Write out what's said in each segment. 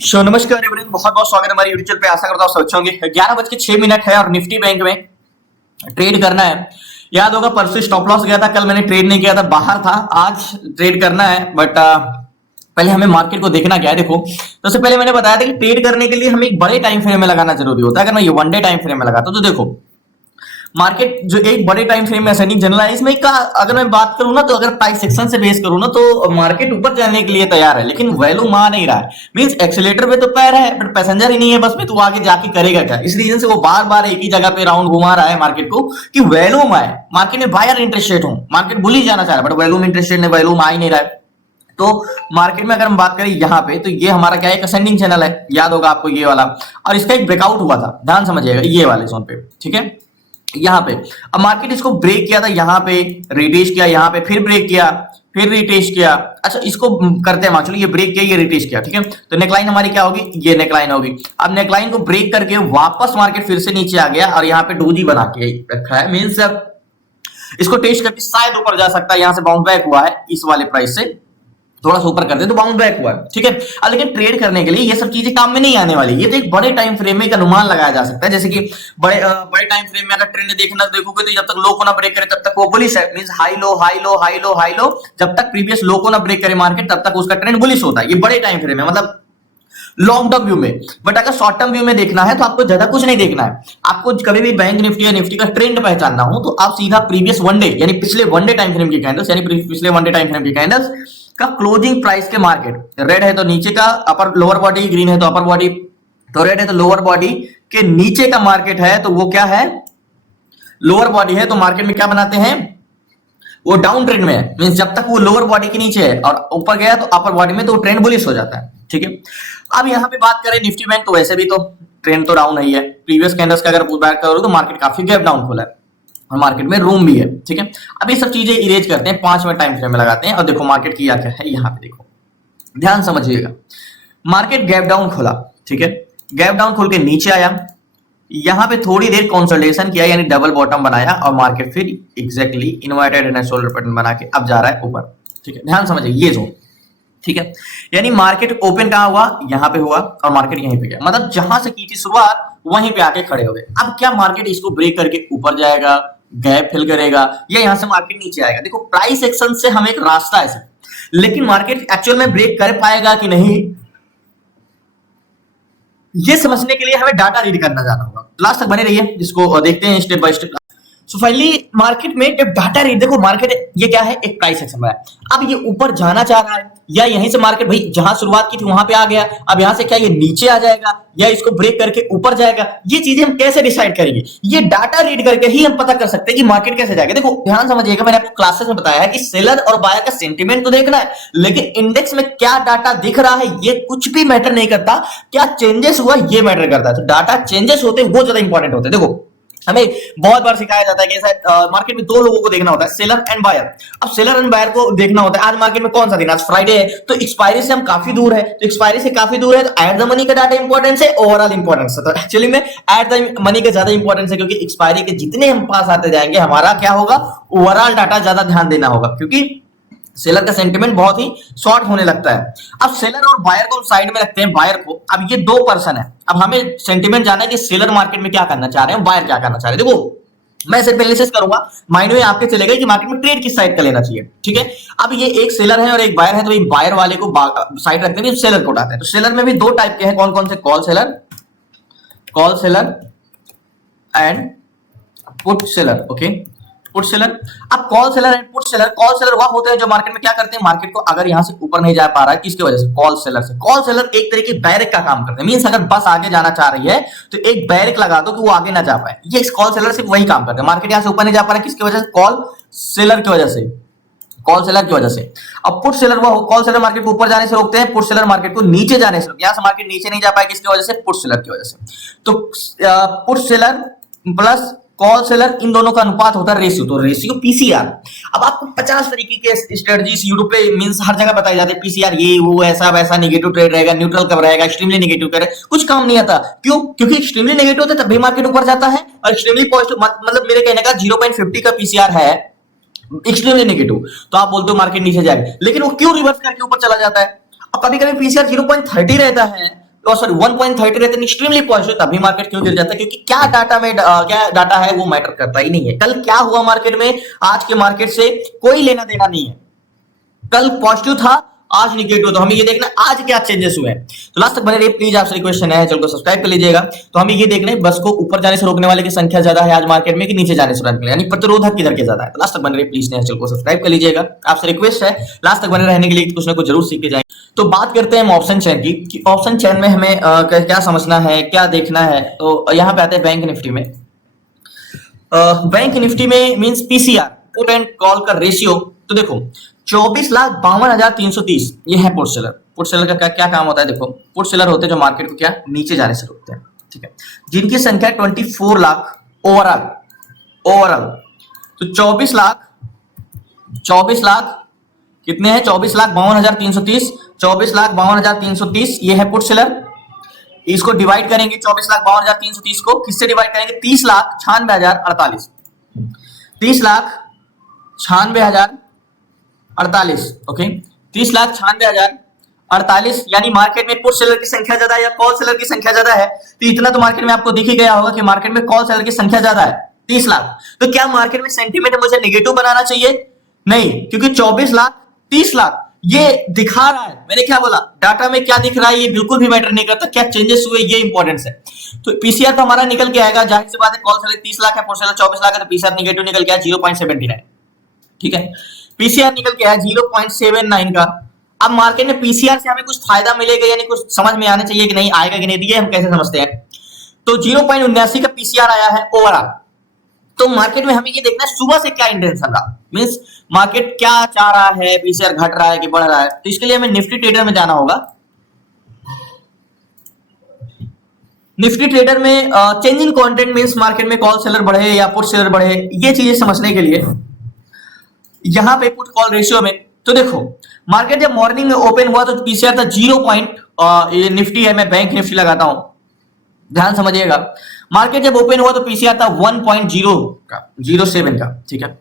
नमस्कार एवरीवन, बहुत बहुत स्वागत है हमारे यूट्यूब चैनल पे। आशा करता हूँ सब अच्छे होंगे। 11:06 है और निफ्टी बैंक में ट्रेड करना है। याद होगा परसों स्टॉप लॉस गया था, कल मैंने ट्रेड नहीं किया था, बाहर था। आज ट्रेड करना है बट पहले हमें मार्केट को देखना क्या है। देखो, तो उससे पहले मैंने बताया था कि ट्रेड करने के लिए हमें एक बड़े टाइम फ्रेम में लगाना जरूरी होता है। अगर मैं ये वन डे टाइम फ्रेम में लगाता हूं तो देखो मार्केट जो एक बड़े टाइम फ्रेम में ऐसा नहीं जनरलाइज में का अगर मैं बात करूं ना, तो अगर प्राइस सेक्शन से बेस करूं ना, तो मार्केट ऊपर जाने के लिए तैयार है, लेकिन वैल्यू मान नहीं रहा है। मींस एक्सीलेटर पे तो पैर है बट पैसेंजर ही नहीं है बस में, तो आगे जाके करेगा क्या। इस रीजन से वो बार बार एक ही जगह पे राउंड घुमा रहा है मार्केट को कि वैल्यूम आए। मार्केट में बायर इंटरेस्टेड हूं, मार्केट बुल ही जाना चाह रहा है बट वैल्यूम इंटरेस्टेड नहीं, वैल्यूम आ ही नहीं रहा है। तो मार्केट में अगर हम बात करें यहाँ पे, तो ये हमारा क्या है, एक असेंडिंग चैनल है, याद होगा आपको ये वाला। और इसका एक ब्रेकआउट हुआ था, ध्यान समझिएगा, ये वाले जोन पे, ठीक है, यहाँ पे। अब मार्केट इसको ब्रेक किया था, यहाँ पे रिटेस्ट किया, यहाँ पे फिर ब्रेक किया, फिर रिटेस्ट किया। अच्छा, इसको करते हैं, चलो ये ब्रेक किया, ये रिटेस्ट किया, ठीक है। तो नेकलाइन हमारी क्या होगी, ये नेकलाइन होगी। अब नेकलाइन को ब्रेक करके वापस मार्केट फिर से नीचे आ गया और यहाँ पे डोजी बना के रखा है। मीन्स इसको टेस्ट करके शायद ऊपर जा सकता है। यहाँ से बाउंस बैक हुआ है इस वाले प्राइस से, थोड़ा सा ऊपर करते तो बाउंस बैक हुआ है, ठीक है। अब लेकिन ट्रेड करने के लिए ये सब चीजें काम में नहीं आने वाली। ये तो एक बड़े टाइम फ्रेम में एक अनुमान लगाया जा सकता है। जैसे कि बड़े टाइम फ्रेम में अगर ट्रेंड देखोगे तो जब तक लो को ना ब्रेक करे तब तक वो बुलिश है। Means high low high low high low high low, जब तक प्रीवियस लो को ना ब्रेक करे मार्केट तब तक उसका ट्रेंड बुलिश होता है। ये बड़े टाइम फ्रेम है, मतलब लॉन्ग टर्म व्यू में। बट अगर शॉर्ट टर्म व्यू में देखना है तो आपको ज्यादा कुछ नहीं देखना है। आपको कभी भी बैंक निफ्टी या निफ्टी का ट्रेंड पहचानना हो तो आप सीधा प्रीवियस वन डे यानी पिछले वन डे टाइम फ्रेम की कैंडल्स, यानी पिछले वन डे टाइम फ्रेम की कैंडल्स का क्लोजिंग प्राइस के मार्केट, रेड है तो नीचे का अपर लोअर बॉडी, ग्रीन है तो अपर बॉडी, तो रेड है तो लोअर बॉडी के नीचे का मार्केट है, तो वो क्या है, लोअर बॉडी है। तो मार्केट में क्या बनाते हैं, वो डाउन ट्रेंड में है। मींस जब तक वो लोअर बॉडी के नीचे है और ऊपर गया तो अपर बॉडी में, तो ट्रेंड बुलिश हो जाता है, ठीक है। अब यहाँ पे बात करें निफ्टी बैंक, तो वैसे भी तो ट्रेंड तो डाउन ही है। प्रीवियस कैंडल्स का अगर बात करो तो मार्केट काफी गैप डाउन खुला है और मार्केट में रूम भी है, ठीक है। अब ये सब चीजें इरेज करते हैं, 5 मिनट टाइम फ्रेम में लगाते हैं और देखो मार्केट किया क्या है। यहाँ पे देखो, ध्यान समझिएगा, मार्केट गैप डाउन खुला, ठीक है। गैप डाउन खुल के नीचे आया, यहां पे थोड़ी देर कंसोलिडेशन किया यानी डबल बॉटम बनाया और मार्केट फिर exactly inverted and shoulder pattern बना के अब जा रहा है ऊपर, ठीक है। ध्यान समझिए ये जोन, ठीक है। यानी मार्केट ओपन कहां हुआ, यहां पे हुआ और मार्केट यहीं पे गया, मतलब जहां से की थी शुरुआत वहीं पे आके खड़े हो गए। अब क्या मार्केट इसको ब्रेक करके ऊपर जाएगा, गैप फिल करेगा, या यहां से मार्केट नीचे आएगा। देखो प्राइस एक्शन से हम एक रास्ता है, लेकिन मार्केट एक्चुअल में ब्रेक कर पाएगा कि नहीं, ये समझने के लिए हमें डाटा रीड करना जाना होगा। लास्ट तक बने रहिए, जिसको देखते हैं step by step. So finally market में जब डाटा रीड, देखो मार्केट ये क्या है, एक प्राइस एक्शन है। अब ये ऊपर जाना चाह रहा है या यहीं से मार्केट भाई जहां शुरुआत की थी वहां पे आ गया, अब यहां से क्या ये नीचे आ जाएगा या इसको ब्रेक करके ऊपर जाएगा, ये चीजें हम कैसे डिसाइड करेंगे। ये डाटा रीड करके ही हम पता कर सकते हैं कि मार्केट कैसे जाएगा। देखो ध्यान समझिएगा, मैंने आपको क्लासेस में बताया है कि सेलर और बायर का सेंटीमेंट तो देखना है, लेकिन इंडेक्स में क्या डाटा दिख रहा है ये कुछ भी मैटर नहीं करता, क्या चेंजेस हुआ ये मैटर करता है। तो डाटा चेंजेस होते हैं वो ज्यादा इंपॉर्टेंट होते हैं। देखो हमें बहुत बार सिखाया जाता है कि मार्केट में दो लोगों को देखना होता है, सेलर एंड बायर। अब सेलर एंड बायर को देखना होता है, आज मार्केट में कौन सा दिन, आज फ्राइडे है, तो एक्सपायरी से हम काफी दूर है, तो एक्सपायरी से काफी दूर है, तो एट द मनी का डाटा इंपॉर्टेंस है, ओवरऑल इंपॉर्टेंस है। तो एक्चुअली में एट द मनी का ज्यादा इंपॉर्टेंस है, क्योंकि एक्सपायरी के जितने हम पास आते जाएंगे हमारा क्या होगा, ओवरऑल डाटा ज्यादा ध्यान देना होगा, क्योंकि सेलर का सेंटीमेंट बहुत ही शॉर्ट होने लगता है। अब सेलर और बायर को साइड में रखते हैं, बायर को, अब ये दो पर्सन है, अब हमें सेंटीमेंट जानना है कि सेलर मार्केट में क्या करना चाह रहे हैं, बायर क्या करना चाह रहे हैं। देखो मैं सिर्फ एनालिसिस करूंगा, माइंड में आपके चलेगा कि मार्केट में ट्रेड किस साइड का लेना चाहिए, ठीक है। अब ये एक सेलर है और एक बायर है, तो एक बायर वाले को साइड रखते हैं, सेलर को उठाते हैं। तो सेलर में भी दो टाइप के हैं, कौन कौन से, call seller and put seller, okay, put seller. अब call seller and put seller, call seller वह होते हैं जो मार्केट में क्या करते हैं, मार्केट को अगर यहां से ऊपर नहीं जा पा रहा है किसकी वजह से, कॉल सेलर से। कॉल सेलर एक तरीके बैरिक का काम करते हैं, मींस अगर बस आगे जाना चाह रही है तो एक बैरिक लगा दो कि वो आगे ना जा पाए। ये कॉल सेलर सिर्फ वही काम करते हैं, मार्केट यहां से ऊपर नहीं जा पा रहा है किसकी वजह से, कॉल सेलर की वजह से, कॉल सेलर की वजह से। अब पुट सेलर, वो कॉल सेलर मार्केट को ऊपर जाने से रोकते हैं, पुट सेलर मार्केट को नीचे जाने से, यहां से मार्केट नीचे नहीं जा पाए किसकी वजह से, पुट सेलर की वजह से। तो put seller plus call seller, इन दोनों का अनुपात होता है रेशियो, तो रेशियो पीसीआर। अब आपको 50 तरीके के स्ट्रेटजीज यूट्यूब पे मींस हर जगह बताई जाती है, पीसीआर ये वो ऐसा वैसा, नेगेटिव ट्रेड रहेगा, न्यूट्रल कब रहेगा, एक्सट्रीमली नेगेटिव करे, कुछ काम नहीं आता। क्यों, क्योंकि एक्सट्रीमली नेगेटिव होता है तब भी मार्केट ऊपर जाता है, और एक्सट्रीमली पॉजिटिव मतलब मेरे कहने का 0.50 का पीसीआर है एक्सट्रीमली नेगेटिव, तो आप बोलते हो मार्केट नीचे जाएगा, लेकिन वो क्यों रिवर्स करके ऊपर चला जाता है। अब कभी कभी पीसीआर 0.30 रहता है सॉरी 1.30 रहते हैं एक्सट्रीमली पॉजिटिव, तभी मार्केट क्यों गिर जाता है? क्योंकि क्या डाटा में क्या डाटा है वो मैटर करता ही नहीं है। कल क्या हुआ मार्केट में, आज के मार्केट से कोई लेना देना नहीं है। कल पॉजिटिव था, आज निगेटिव, तो हमें ये देखना आज क्या चेंजेस हुए हैं। तो लास्ट तक बने रहिए प्लीज। आपसे रिक्वेस्ट है चैनल को सब्सक्राइब कर लीजिएगा। तो हमें ये देखना है बस को ऊपर जाने से रोकने वाले की संख्या ज्यादा है आज मार्केट में कि नीचे जाने से रोकने वाले, यानी प्रतिरोधक किधर के ज्यादा है। तो लास्ट तक बने रहिए प्लीज, चैनल को सब्सक्राइब कर लीजिएगा। आपसे रिक्वेस्ट है लास्ट तक बने रहने के लिए, कुछ ना कुछ जरूर सीख के जाएंगे। तो बात करते हैं हम ऑप्शन चेन की कि ऑप्शन चेन में हमें क्या समझना है, क्या देखना है। तो यहाँ पे आते हैं बैंक निफ्टी में। बैंक निफ्टी में means PCR, put and call का रेशियो। तो देखो 24,52,330 ये है पुट सेलर। पुट सेलर का क्या काम होता है? देखो पुट सेलर होते हैं जो मार्केट को क्या नीचे जाने से रोकते हैं, ठीक है, जिनकी संख्या 24 लाख ओवरऑल। तो 24 लाख कितने हैं? 24,52,330, 24,52,330 ये है पुट सेलर। इसको डिवाइड करेंगे 24,52,330 को किससे डिवाइड करेंगे? 30,96,048, 30,96,048, ओके, 30,96,048। यानी मार्केट में पुट सेलर की संख्या ज्यादा है या कॉल सेलर की संख्या ज्यादा है? तो इतना तो मार्केट में आपको दिख ही गया होगा कि मार्केट में कॉल सेलर की संख्या ज्यादा है 30 लाख। तो क्या मार्केट में सेंटीमेंट मुझे नेगेटिव बनाना चाहिए? नहीं, क्योंकि 24 लाख 30 लाख ये दिखा रहा है। मैंने क्या बोला, डाटा में क्या दिख रहा है ये बिल्कुल भी मैटर नहीं करता, क्या चेंजेस हुए ये इंपॉर्टेंस है। तो पीसीआर तो हमारा निकल के आएगा, जाहिर सी बात है, कॉल सेलर 30 लाख है, पुट सेलर 24 लाख है, तो पीसीआर निगेटिव निकल के आया 0.79, ठीक है, पीसीआर निकल के आया 0.79 का। अब मार्केट में पीसीआर से हमें कुछ फायदा मिलेगा, यानी कुछ समझ में आना चाहिए कि नहीं आएगा कि नहीं, ये हम कैसे समझते हैं। तो 0.79 का पीसीआर आया है ओवरऑल। तो मार्केट में हमें ये देखना है सुबह से क्या इंटेंशन रहा, मींस मार्केट क्या चाह रहा है, पीसीआर घट रहा है कि बढ़ रहा है। तो इसके लिए हमें निफ्टी ट्रेडर में जाना होगा। निफ्टी ट्रेडर में चेंजिंग कंटेंट मींस मार्केट में कॉल सेलर बढ़े या पुट सेलर बढ़े, ये चीजें समझने के लिए यहां पे पुट कॉल रेशियो में। तो देखो मार्केट जब मॉर्निंग में ओपन हुआ तो पीसीआर था 0. ये निफ्टी है, मैं बैंक निफ्टी लगाता हूं, ध्यान समझिएगा। मार्केट जब ओपन हुआ तो पीसीआर था 1.07 का, ठीक है।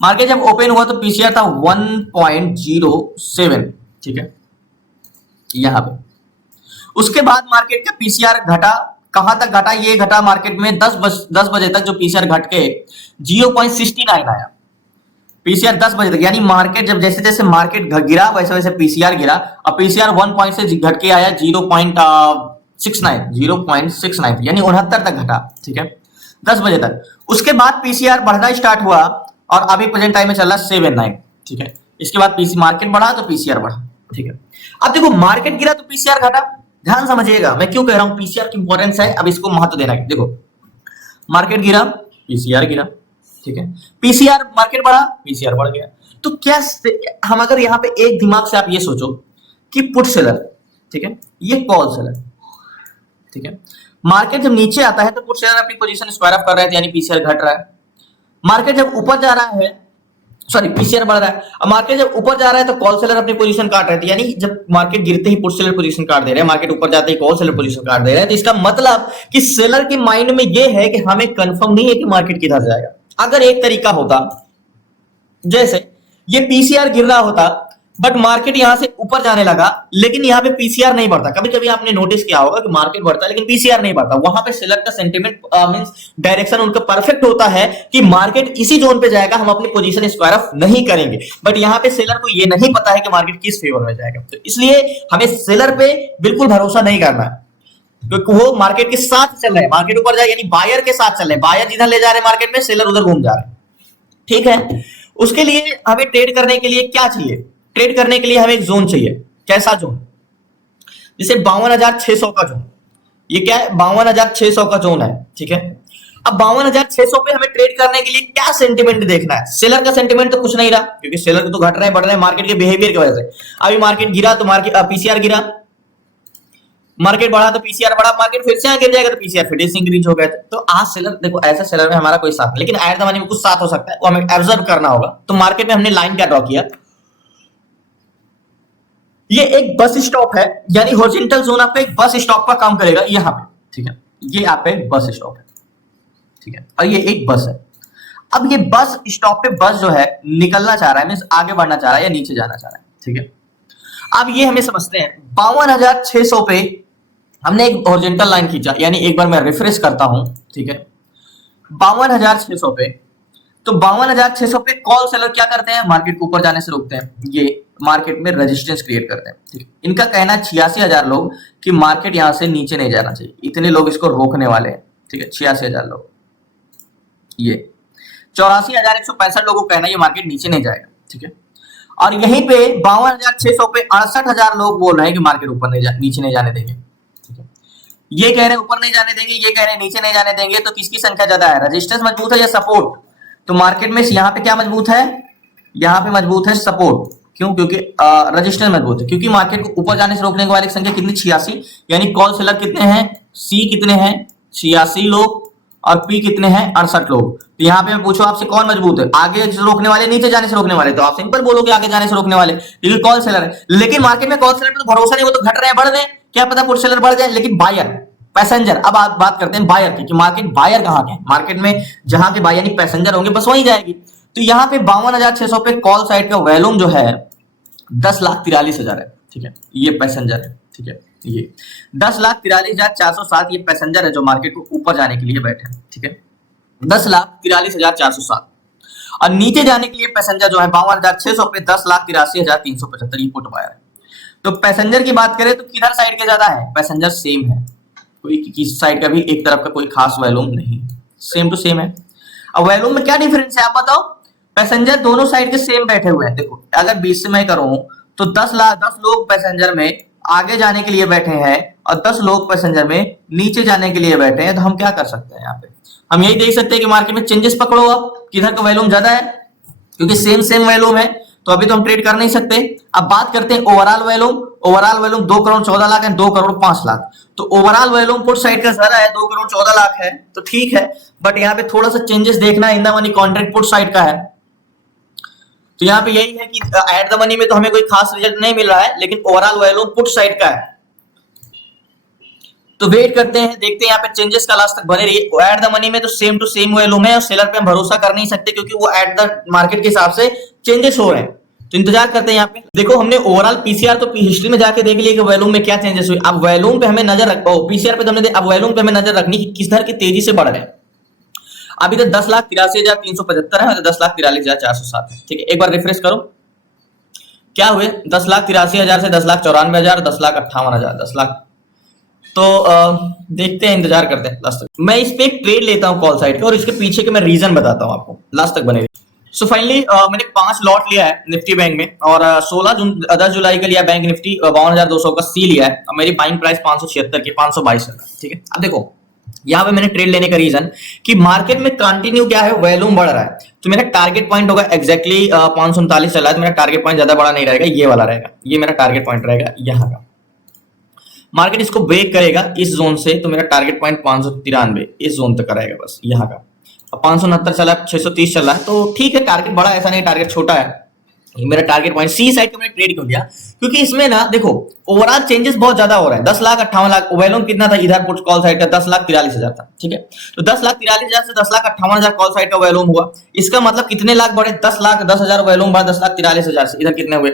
मार्केट जब ओपन हुआ तो पीसीआर था 1.07, ठीक है, यहां पे। उसके बाद मार्केट का पीसीआर घटा, कहां तक घटा? ये घटा मार्केट में 10 बजे तक, जो पीसीआर घट के 0.69 आया। पीसीआर 10 बजे तक, यानी मार्केट जब जैसे जैसे मार्केट गिरा वैसे वैसे पीसीआर गिरा। अब पीसीआर 1 पॉइंट से घट के आया 0.69, यानी 69 तक घटा, ठीक है, 10 बजे तक। उसके बाद पीसीआर बढ़ना स्टार्ट हुआ और अभी प्रेजेंट टाइम में चल रहा है 79, ठीक है। इसके बाद पीसी मार्केट बढ़ा तो पीसीआर बढ़ा, ठीक है। अब देखो मार्केट गिरा तो पीसीआर घटा, ध्यान समझिएगा मैं क्यों कह रहा हूं, पीसीआर की इंपॉर्टेंस है, अब इसको महत्व देना है। देखो मार्केट गिरा, पीसीआर गिरा, ठीक है, पीसीआर मार्केट बढ़ा, पीसीआर बढ़ गया। तो क्या हम अगर यहां पे एक दिमाग से आप ये सोचो कि पुट सेलर, ठीक है, ये कॉल सेलर, ठीक है, मार्केट जब नीचे आता है तो पुट सेलर अपनी पोजीशन स्क्वायर ऑफ कर रहे थे, यानी पीसीआर घट रहा है। मार्केट जब ऊपर जा रहा है, सॉरी पीसीआर बढ़ रहा है। अब मार्केट जब ऊपर जा रहा है तो कॉल सेलर अपनी पोजीशन काट रहे थे, यानी जब मार्केट गिरते ही पुट सेलर पोजीशन काट दे रहे हैं, मार्केट ऊपर जाते ही कॉल सेलर पोजीशन काट दे रहे हैं। तो इसका मतलब कि सेलर के माइंड में ये है कि हमें कंफर्म नहीं है कि मार्केट किधर जाएगा। अगर एक तरीका होता, जैसे ये पीसीआर गिर रहा होता बट मार्केट यहां से ऊपर जाने लगा, लेकिन यहां पे पीसीआर नहीं बढ़ता। कभी कभी आपने नोटिस किया होगा कि मार्केट बढ़ता है लेकिन पीसीआर नहीं बढ़ता, वहां पे सेलर का सेंटीमेंट मींस डायरेक्शन उनका परफेक्ट होता है कि मार्केट इसी जोन पे जाएगा, हम अपनी पोजीशन स्क्वायर ऑफ नहीं करेंगे। बट यहां पे सेलर को ये नहीं पता है कि मार्केट किस फेवर में जाएगा, तो इसलिए हमें सेलर पे बिल्कुल भरोसा नहीं करना है, क्योंकि वो मार्केट के साथ चल रहे हैं, मार्केट ऊपर जाए यानी बायर के साथ चल रहे हैं, बायर जिधर ले जा रहे हैं मार्केट में, सेलर उधर घूम जा रहे हैं, ठीक है। उसके लिए हमें ट्रेड करने के लिए क्या चाहिए? ट्रेड करने के लिए हमें एक जोन चाहिए। कैसा जोन? जैसे 52,600 का जोन, ये क्या है? 52,600 का जोन है, ठीक है। अब 52,600 पे हमें ट्रेड करने के लिए क्या सेंटीमेंट देखना है? सेलर का सेंटीमेंट तो कुछ नहीं रहा, क्योंकि सेलर तो घट रहे हैं बढ़ रहे हैं मार्केट के बिहेवियर की वजह से। अभी मार्केट गिरा तो मार्केट पीसीआर गिरा, मार्केट बढ़ा तो पीसीआर बढ़ा, मार्केट फिर से गिर जाएगा तो पीसीआर फिर से इंक्रीज हो गया। तो आज सेलर देखो, ऐसा सेलर में हमारा कोई साथ नहीं, लेकिन एट द मनी में कुछ साथ हो सकता है, वो हमें ऑब्जर्व करना होगा। तो मार्केट में हमने लाइन क्या ड्रॉ किया? ये एक बस स्टॉप है, यानी हॉरिजॉन्टल जोन आपका एक बस स्टॉप का काम करेगा यहां पे, ठीक है। ये आपका एक बस स्टॉप है, ठीक है, और ये एक बस है। अब ये बस स्टॉप पे बस जो है निकलना चाह रहा है, मींस आगे बढ़ना चाह रहा है या नीचे जाना चाह रहा है, ठीक है। अब ये हमें समझते हैं 52,600 पे हमने एक हॉरिजॉन्टल लाइन खींचा, यानी एक बार मैं रिफ्रेश करता हूं, ठीक है, 52,600 पे। तो 52,600 पे कॉल सेलर क्या करते हैं, मार्केट को ऊपर जाने से रोकते हैं, ये मार्केट में रेजिस्टेंस क्रिएट करते हैं, ठीक है। इनका कहना है 86,000 लोग कि मार्केट यहां से नीचे नहीं जाना चाहिए, इतने लोग इसको रोकने वाले हैं, ठीक है, 86,000 लोग। ये 84,165 लोगों का कहना है ये मार्केट नीचे नहीं जाएगा, ठीक है। और यहीं पे 52,600 पे 68,000 लोग बोल रहे हैं कि मार्केट ऊपर नीचे नहीं जाने देंगे, ठीक है। ये कह रहे हैं ऊपर नहीं जाने देंगे, ये कह रहे हैं नीचे नहीं जाने देंगे, तो किसकी संख्या ज्यादा है, रेजिस्टेंस मजबूत है या सपोर्ट। तो मार्केट में यहाँ पे क्या मजबूत है, यहाँ पे मजबूत है सपोर्ट। क्यों, क्योंकि रेजिस्टेंस मजबूत है, क्योंकि मार्केट को ऊपर जाने से रोकने वाली संख्या कितनी, 86, यानी कॉल सेलर कितने हैं, सी कितने हैं, 86 लोग, और पी कितने हैं, 68 लोग। तो यहाँ पे मैं पूछूं आपसे कौन मजबूत है, आगे से रोकने वाले, नीचे जाने से रोकने वाले, तो आप सिंपल बोलोगे आगे जाने से रोकने वाले, क्योंकि कॉल सेलर है। लेकिन मार्केट में कॉल सेलर पे तो भरोसा नहीं, वो तो घट रहे हैं, बढ़ रहे हैं, क्या पता पुट सेलर बढ़ जाए। लेकिन बायर, पैसेंजर, अब आप बात करते हैं बायर की, कि मार्केट बायर कहाँ के, मार्केट में जहां के बायर यानी पैसेंजर होंगे बस वहीं जाएगी। तो यहाँ पे 52,600 पे कॉल साइड का वॉल्यूम जो है 10,43,000 है, ठीक है, ये पैसेंजर है, ठीक है। ये 10,43,407 ये पैसेंजर है जो मार्केट को ऊपर जाने के लिए बैठे हैं, ठीक है, 10,43,407। और नीचे जाने के लिए पैसेंजर जो है 52,600 पे 10,83,375 ये पुट बायर है। तो पैसेंजर की बात करें तो किधर साइड के ज्यादा है, पैसेंजर सेम है, कोई किसी साइड का भी एक तरफ का कोई खास वॉल्यूम नहीं, सेम टू सेम है। अब वॉल्यूम में क्या डिफरेंस है आप बताओ, पैसेंजर दोनों साइड के सेम बैठे हुए हैं। देखो अगर 20 से मैं करूं तो 10 लोग पैसेंजर में आगे जाने के लिए बैठे हैं और 10 लोग पैसेंजर में नीचे जाने के लिए बैठे हैं। तो हम क्या कर सकते हैं, यहाँ पे हम यही देख सकते हैं कि मार्केट में चेंजेस पकड़ो आप, किधर का वॉल्यूम ज्यादा है, क्योंकि सेम वॉल्यूम है, तो अभी तो हम ट्रेड कर नहीं सकते। अब बात करते हैं overall volume. Overall volume 2 crore 14 lakh है, 2 करोड़ 5 लाख। तो ओवरऑल वॉल्यूम पुट साइड का ज्यादा है, 2 करोड़ 14 लाख है, तो ठीक है। बट यहाँ पे थोड़ा सा चेंजेस देखना in the money contract put side का है। तो यहाँ पे यही है कि एट द मनी में तो हमें कोई खास रिजल्ट नहीं मिल रहा है, लेकिन ओवरऑल वॉल्यूम पुट साइड का है। तो वेट करते हैं, देखते हैं यहाँ पे चेंजेस का लास्ट तक बने रहिए। एट द मनी में तो सेम टू सेम वॉल्यूम है और सेलर पे हम भरोसा कर नहीं सकते, क्योंकि वो एट द मार्केट के हिसाब से चेंजेस हो रहे हैं। तो इंतजार करते हैं यहाँ पे। देखो हमने ओवरऑल पीसीआर तो हिस्ट्री में जाके देख लिया कि वॉल्यूम में क्या चेंजेस हुए। अब वॉल्यूम पे हमें नजर रखो, पीसीआर पे हमने अब वॉल्यूम पे हमें नजर रखनी कि किस तरह की तेजी से बढ़ रहे हैं। अभी तो 10,83,375 है, 10,43,407 है, ठीक है। एक बार रिफ्रेश करो, क्या हुए 10,83,000 से 10,94,000, 10,58,000, 10 लाख। तो देखते हैं, इंतजार करते हैं लास्ट तक। मैं इस पे एक ट्रेड लेता हूं कॉल साइड का और इसके पीछे के मैं रीजन बताता हूं आपको, लास्ट तक बने। सो फाइनली मैंने 5 लॉट लिया है निफ्टी बैंक में और 10 जुलाई का लिया बैंक निफ्टी 52,200 का सी लिया है और मेरी बाइंग प्राइस 576 की 522 है, ठीक है। अब देखो यहाँ पे मैंने ट्रेड लेने का रीजन कि मार्केट में कंटिन्यू क्या है, वॉल्यूम बढ़ रहा है, तो मेरा टारगेट पॉइंट होगा एग्जैक्टली 539 चला है, तो मेरा टारगेट पॉइंट ज्यादा बड़ा नहीं रहेगा, ये वाला रहेगा, ये मेरा टारगेट पॉइंट रहेगा यहाँ का। मार्केट इसको ब्रेक करेगा इस जोन से, तो मेरा टारगेट पॉइंट 593 इस जोन तक रहेगा बस यहाँ का। अब 569 चला है, 630 चल रहा है, तो ठीक है, टारगेट बड़ा ऐसा नहीं, टारगेट छोटा है। मेरा टारगेट पॉइंट सी साइड का मैंने ट्रेड क्यों किया, क्योंकि इसमें ना देखो ओवरऑल चेंजेस बहुत ज्यादा हो रहा है। 10,58,000 वॉल्यूम कितना था इधर पुट कॉल साइड का, 10,43,000 था, ठीक है। तो 10,43,000 से 10,58,000 कॉल साइड का वॉल्यूम हुआ, इसका मतलब कितने लाख बढ़े, 10,10,000 वॉल्यूम बढ़ा 10,43,000 से, इधर कितने हुए,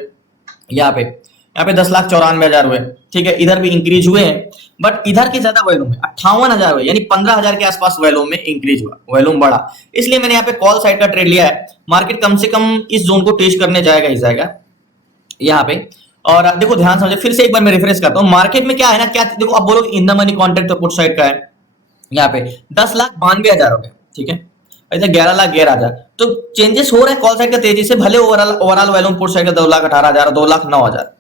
यहाँ पे 10,94,000 हुए, ठीक है। इधर भी इंक्रीज हुए हैं, बट इधर की ज्यादा वॉल्यूम है, 58,000 हुए, यानी 15,000 के आसपास वॉल्यूम में इंक्रीज हुआ, वॉल्यूम बढ़ा, इसलिए मैंने यहाँ पे कॉल साइड का ट्रेड लिया है। मार्केट कम से कम इस जोन को टेस्ट करने जाएगा ही जाएगा यहाँ पे। और देखो ध्यान समझे, फिर से एक बार मैं रिफ्रेश करता हूँ। मार्केट में क्या है ना, क्या देखो अब बोलोगे इन द मनी कॉन्ट्रैक्ट तो पुट साइड का है, यहाँ पे 10,92,000 हो गया, ठीक है, ऐसे 11,11,000। तो चेंजेस हो रहे हैं कॉल साइड का तेजी से, भले ओवरऑल वॉल्यूम पुट साइड का 2,18,000, 2,09,000,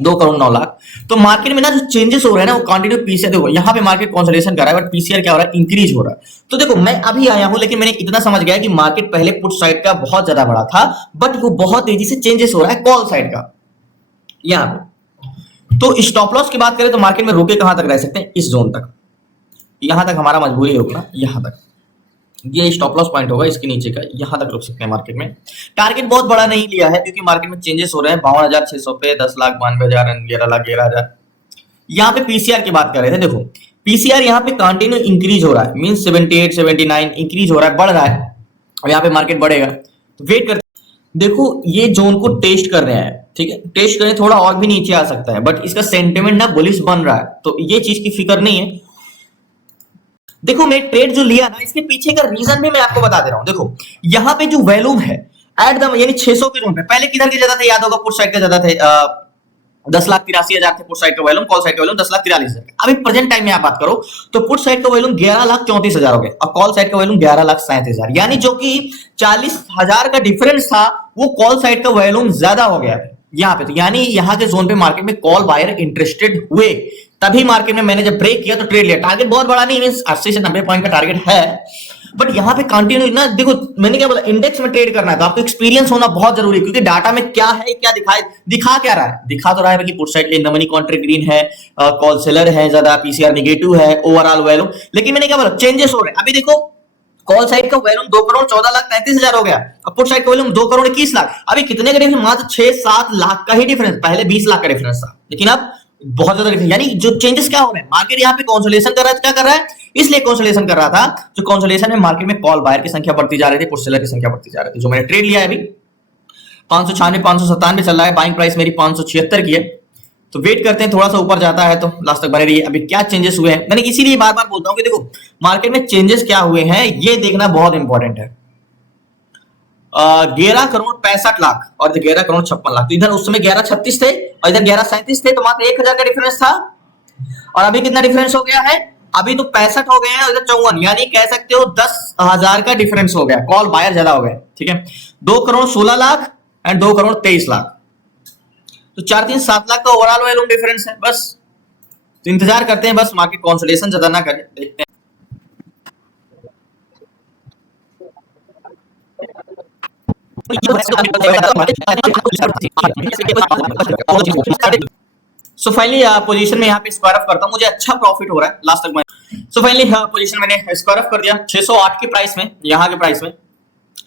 2 करोड़ 9 लाख। तो मार्केट में ना जो चेंजेस हो रहे हैं ना वो कंटिन्यू पीसीआर, देखो यहाँ पे मार्केट कंसोलिडेशन कर रहा है, बट पीसीआर क्या हो रहा है, इंक्रीज हो रहा है। तो देखो मैं अभी आया हूं, लेकिन मैंने इतना समझ गया कि मार्केट पहले पुट साइड का बहुत ज्यादा बड़ा था, बट वो बहुत तेजी से चेंजेस हो रहा है कॉल साइड का यहाँ पे। तो स्टॉप लॉस की बात करें तो मार्केट में रुके कहां तक रह सकते हैं, इस जोन तक, यहां तक हमारा मजबूरी रुकना, यहां तक, ये स्टॉप लॉस पॉइंट होगा, इसके नीचे का यहां तक रुक सकते हैं मार्केट में। टारगेट बहुत बड़ा नहीं लिया है, क्योंकि मार्केट में चेंजेस हो रहे हैं 52,600 पे 10,92,000, 11,11,000। यहाँ पे पीसीआर की बात कर रहे थे, देखो पीसीआर यहाँ पे कंटिन्यू इंक्रीज हो रहा है, मीन 78, 79 इंक्रीज हो रहा है, बढ़ रहा है, और यहाँ पे मार्केट बढ़ेगा, तो वेट करते। देखो ये जोन को टेस्ट कर रहे हैं, ठीक है, टेस्ट करने थोड़ा और भी नीचे आ सकता है, बट इसका सेंटिमेंट ना बुलिश बन रहा है, तो ये चीज की फिक्र नहीं है। देखो मैं ट्रेड जो लिया ना, इसके पीछे का रीजन भी मैं आपको बता दे रहा हूं। देखो यहाँ पे जो वॉल्यूम है एट द यानी 600 के जोन पे, पहले किधर के ज्यादा थे याद होगा, पुट साइड का ज्यादा थे, 10,83,000 थे पुट साइड का वॉल्यूम, कॉल साइड का वॉल्यूम 10,43,000। अभी प्रेजेंट टाइम में आप बात करो तो पुट साइड का वॉल्यूम 11,34,000 हो गया और कॉल साइड का वॉल्यूम 11,37,000, यानी जो कि 40,000 का डिफरेंस था वो कॉल साइड का वॉल्यूम ज्यादा हो गया यहाँ पे। तो यानी यहाँ के जोन पे मार्केट में कॉल बायर इंटरेस्टेड हुए, तभी मार्केट में मैंने जब ब्रेक किया तो ट्रेड लिया। टारगेट बहुत बड़ा नहीं, 80 से 90 पॉइंट का टारगेट है, बट यहाँ पे कंटिन्यू ना, देखो मैंने क्या बोला, इंडेक्स में ट्रेड करना है तो आपको एक्सपीरियंस होना बहुत जरूरी है, क्योंकि डाटा में क्या है, क्या दिखा क्या रहा है, दिखा तो रहा है कि put side in the money contract green है, कॉल सेलर है ज्यादा, पीसीआर नेगेटिव है, ओवरऑल वैल्यू, लेकिन मैंने क्या बोला, चेंजेस हो रहे हैं। अभी देखो कॉल साइड का वॉल्यूम 2,14,33,000 हो गया और पुट साइड का वॉल्यूम 2,21,00,000। अभी कितने का डिफरेंस, मात्र 6-7 लाख का ही डिफरेंस, पहले 20 लाख का डिफरेंस था, लेकिन अब बहुत ज्यादा डिफरेंस। यानी जो चेंजेस क्या हो रहे हैं, मार्केट यहाँ पे कंसोलिडेशन कर रहा है, क्या कर रहा है, इसलिए कंसोलिडेशन कर रहा था, जो कंसोलिडेशन में मार्केट में कॉल बायर की संख्या बढ़ती जा रही थी, पुट सेलर की संख्या बढ़ती जा रही थी। जो मैंने ट्रेड लिया है अभी 596 597 चल रहा है, बाइंग प्राइस मेरी 576 की है, तो वेट करते हैं थोड़ा सा ऊपर जाता है तो लास्ट तक बने रहिए। अभी क्या चेंजेस हुए हैं, मैंने इसीलिए बार बार बोलता हूं कि देखो मार्केट में चेंजेस क्या हुए हैं ये देखना बहुत इंपॉर्टेंट है। 11,65,00,000 और 11,56,00,000, तो इधर उस समय 11,36 थे और इधर 11,37 थे, तो मात्र 1,000 का डिफरेंस था। और अभी कितना डिफरेंस हो गया है, अभी तो 65 हो गए हैं और इधर 54, यानी कह सकते हो 10,000 का डिफरेंस हो गया, कॉल बायर ज्यादा हो गए, ठीक है। 2,16,00,000 एंड 2,23,00,000, तो 4-3-7 लाख का ओवरऑल वैल्यूम डिफरेंस है बस। तो इंतजार करते हैं बस मार्केट कंसोलिडेशन ज्यादा ना करे, देखते हैं। सो फाइनली पोजीशन में यहाँ पे स्क्वायर ऑफ करता हूँ, मुझे अच्छा प्रॉफिट हो रहा है लास्ट तक में। सो फाइनली पोजीशन मैंने स्क्वायर ऑफ कर दिया 608 के प्राइस में, यहाँ के प्राइस में।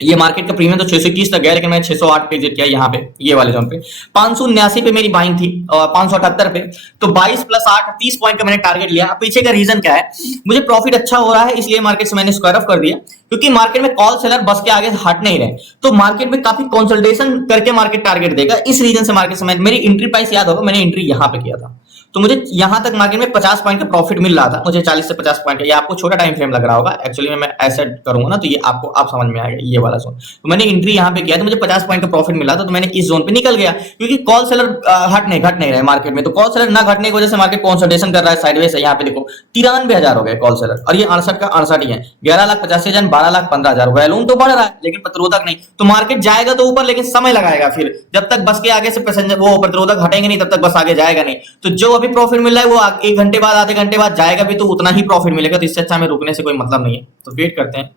ये मार्केट का प्रीमियम तो 621 तक गया, लेकिन मैंने 608 पे एग्जिट किया यहाँ पे, ये वाले जोन पे। 579 पे मेरी बाइंग थी और 578 पे, तो 22 + 8 30 पॉइंट का मैंने टारगेट लिया। पीछे का रीजन क्या है, मुझे प्रॉफिट अच्छा हो रहा है, इसलिए मार्केट से मैंने स्क्वायर ऑफ कर दिया, क्योंकि मार्केट में कॉल सेलर बस के आगे हट नहीं रहे, तो मार्केट में काफी कंसोलिडेशन करके मार्केट टारगेट देगा। इस रीजन से मार्केट से मेरी एंट्री प्राइस याद होगा, मैंने एंट्री यहाँ पे किया था, तो मुझे यहां तक मार्केट में 50 पॉइंट का प्रॉफिट मिल रहा था, मुझे 40 से 50 पॉइंट का। ये आपको छोटा टाइम फ्रेम लग रहा होगा, एक्चुअली मैं ऐसे करूंगा ना तो ये आपको आप समझ में आएगा, ये वाला जोन। तो मैंने एंट्री यहां पे किया तो मुझे 50 पॉइंट का प्रॉफिट मिला था, तो मैंने इस जोन पे निकल गया, क्योंकि कॉल सेलर घट नहीं रहे मार्केट में। तो कॉल सेलर ना घटने की वजह से मार्केट कंसोलिडेशन कर रहा है साइडवेज है। यहाँ पे देखो 93,000 हो गए कॉल सेलर, और ये 68 का 68 ही है। 11,85,000 12,15,000 वैल्यूम तो बढ़ रहा है, लेकिन प्रतिरोधक नहीं। तो मार्केट जाएगा तो ऊपर, लेकिन समय लगाएगा, फिर जब तक बस के आगे से पैसेंजर वो प्रतिरोधक हटेंगे नहीं तब तक बस आगे जाएगा नहीं। तो जो अभी प्रॉफिट मिल रहा है वो 1 घंटे बाद आधे घंटे बाद जाएगा भी तो उतना ही प्रॉफिट मिलेगा, तो इससे अच्छा हमें रुकने से कोई मतलब नहीं है, तो वेट करते हैं।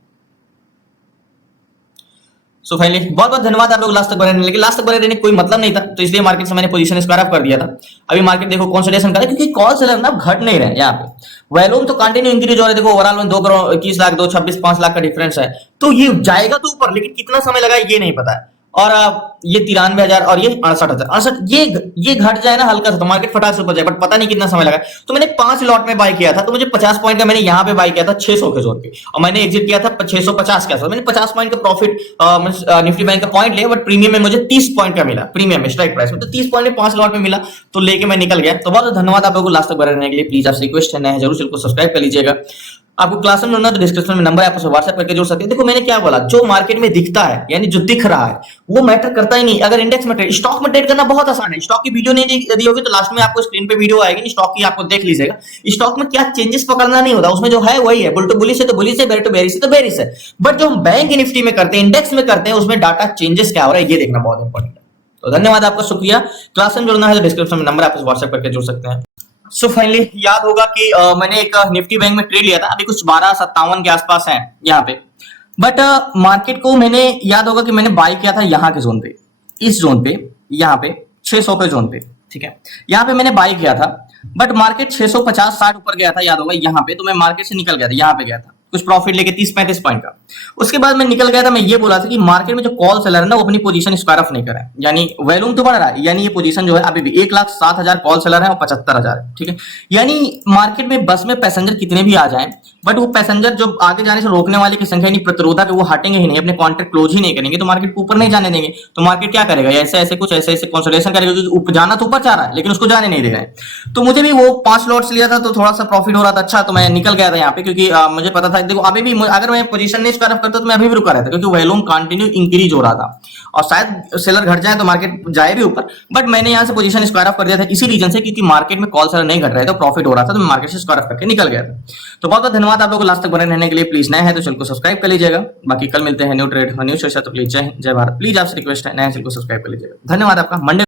सो फाइनली बहुत बहुत धन्यवाद आप लोग लास्ट तक बने रहने, लेकिन लास्ट तक बने रहने कोई मतलब नहीं था, तो इसलिए मार्केट से मैंने पोजीशन स्क्वायर ऑफ कर दिया था। अभी मार्केट देखो कंसोलिडेशन कर रहा है, क्योंकि कॉल सेलर ना घट नहीं रहे यहाँ पे, वैल्यूम तो कंटिन्यू इंक्रीज हो रहा है। देखो ओवरऑल में 2,21,00,000 2,26 5 लाख का डिफरेंस है, तो ये जाएगा तो ऊपर, लेकिन कितना समय लगा ये नहीं पता है। और ये 93,000 और ये 68,000 ये घट जाए ना हल्का सा तो मार्केट फटाक से ऊपर जाए, बट पता नहीं कितना समय लगा। तो मैंने 5 लॉट में बाय किया था, तो मुझे 50 पॉइंट का मैंने यहाँ पे बाय किया था 600 के जोन पे, और मैंने एग्जिट किया था 650 के आसपास। मैंने 50 पॉइंट का प्रॉफिट निफ्टी बैंक का पॉइंट लिया, बट प्रीमियम में मुझे 30 पॉइंट का मिला, प्रीमियम में स्ट्राइक प्राइस में, तो 30 पॉइंट में 5 लॉट में मिला, तो लेके मैं निकल गया। तो बहुत धन्यवाद आप लोगों को लास्ट तक बने रहने के लिए। प्लीज आपसे रिक्वेस्ट है, जरूर चैनल को सब्सक्राइब कर लीजिएगा। आपको क्लास में जुड़ना तो डिस्क्रिप्शन में नंबर है, आप उसे व्हाट्सएप करके जुड़ सकते हैं। देखो मैंने क्या बोला, जो मार्केट में दिखता है यानी जो दिख रहा है वो मैटर करता ही नहीं। अगर इंडेक्स में ट्रेड, स्टॉक में ट्रेड करना बहुत आसान है। स्टॉक की वीडियो नहीं दी होगी तो लास्ट में आपको स्क्रीन पे वीडियो आएगी, स्टॉक की आपको देख लीजिएगा। स्टॉक में क्या चेंजेस पकड़ना नहीं होता, उसमें जो है वही है, बुल टू बुलिश है तो बुलिश है, बेर टू बेरिश है तो बेरिश है। बट जो हम बैंक निफ्टी में करते हैं, इंडेक्स में करते हैं, उसमें डाटा चेंजेस क्या हो रहा है ये देखना बहुत इंपॉर्टेंट है। तो धन्यवाद आपका, शुक्रिया। क्लास में जुड़ना है तो डिस्क्रिप्शन में नंबर, आप व्हाट्सएप करके जुड़ सकते हैं। सो फाइनली याद होगा कि मैंने एक निफ्टी बैंक में ट्रेड लिया था, अभी कुछ 12:57 के आसपास है यहाँ पे। बट मार्केट को मैंने याद होगा कि मैंने बाय किया था यहाँ के जोन पे, इस जोन पे, यहाँ पे 600 के जोन पे, ठीक है। यहाँ पे मैंने बाय किया था, बट मार्केट 650-60 ऊपर गया था, याद होगा यहाँ पे, तो मैं मार्केट से निकल गया था, यहाँ पे गया था। कुछ प्रॉफिट लेके 30-35 पॉइंट का। उसके बाद मैं निकल गया था, मैं ये बोला था कि मार्केट में जो कॉल सेलर है ना वो अपनी पोजीशन स्क्वायर ऑफ नहीं कर रहा है, यानी वॉल्यूम तो बढ़ रहा है, यानी ये पोजीशन जो है अभी भी 1,07,000 कॉल सेलर है और 75,000 है, ठीक है। यानी मार्केट में बस में पैसेंजर कितने भी आ जाएं, बट वो पैसेंजर जो आगे जाने से रोकने वाले की संख्या नहीं, प्रतिरोधक वो हटेंगे ही नहीं, अपने कॉन्ट्रैक्ट क्लोज ही नहीं करेंगे, तो मार्केट को ऊपर नहीं जाने देंगे। तो मार्केट क्या करेगा, ऐसे ऐसे कुछ ऐसे ऐसे कंसोलिडेशन करेगा, क्योंकि ऊपर जाना तो ऊपर चाह रहा है लेकिन उसको जाने नहीं दे रहा है। तो मुझे भी वो 5 लॉट्स लिया था तो थोड़ा सा प्रॉफिट हो रहा था, अच्छा, तो मैं निकल गया था यहाँ पे, क्योंकि मुझे पता था, देखो अभी भी अगर मैं पोजीशन नहीं स्क्वायर ऑफ करता तो मैं अभी भी रुका रहता, क्योंकि वॉल्यूम कंटिन्यू इंक्रीज हो रहा था और शायद सेलर घट जाए तो मार्केट जाए भी ऊपर, बट मैंने यहाँ से पोजीशन स्क्वायर ऑफ कर दिया था इसी रीजन से, क्योंकि मार्केट में कॉल सेलर नहीं घट रहे थे, प्रॉफिट हो रहा था, तो मैं मार्केट से स्क्वायर ऑफ करके निकल गया था। तो बहुत बहुत धन्यवाद आप लोगों को लास्ट तक बने रहने के लिए। प्लीज नए हैं तो चैनल को सब्सक्राइब कर लीजिएगा। बाकी कल मिलते हैं न्यू ट्रेड और न्यू सेशन, तो प्लीज जय हिंद जय भारत। प्लीज आपसे रिक्वेस्ट है नए चैनल को सब्सक्राइब कर लीजिएगा। धन्यवाद आपका। मंडे